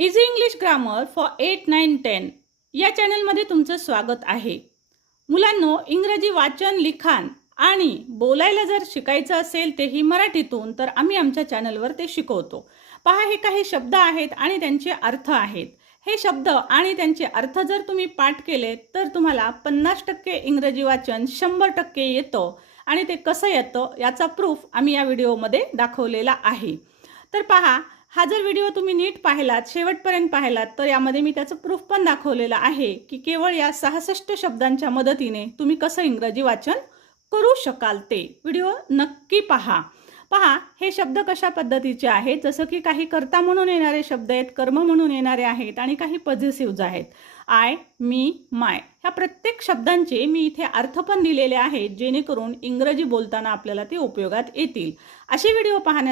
Easy English grammar for 8, 9, 10 या चॅनलमध्ये तुमचं स्वागत आहे. मुलांनो, इंग्रजी वाचन, लिखाण आणि बोलायला जर शिकायचं असेल तेही मराठीतून, तर आम्ही आमच्या चॅनलवर ते शिकवतो. पहा, हे काही शब्द आहेत आणि त्यांचे अर्थ आहेत. हे शब्द आणि त्यांचे अर्थ जर तुम्ही पाठ केले तर तुम्हाला 50% इंग्रजी वाचन 100% येतं. आणि ते कसं येतं याचा प्रूफ आम्ही या व्हिडिओमध्ये दाखवलेला आहे. तर पहा, हा जर व्हिडिओ तुम्ही नीट पाहिलात, शेवटपर्यंत पाहिलात, तर यामध्ये मी त्याचं प्रूफ पण दाखवलेलं आहे की केवळ या 66 शब्दांच्या मदतीने तुम्ही कसं इंग्रजी वाचन करू शकाल. ते व्हिडिओ नक्की पहा. पहा, हे शब्द कशा पद्धतीचे आहेत, जसं की काही कर्ता म्हणून येणारे शब्द आहेत, कर्म म्हणून येणारे आहेत आणि काही पॉझिटिव्हज आहेत. आय, मी, माय ह्या प्रत्येक शब्दांचे मी इथे अर्थ पण दिलेले आहेत, जेणेकरून इंग्रजी बोलताना आपल्याला ते उपयोगात येतील. असे व्हिडिओ पाहण्यासाठी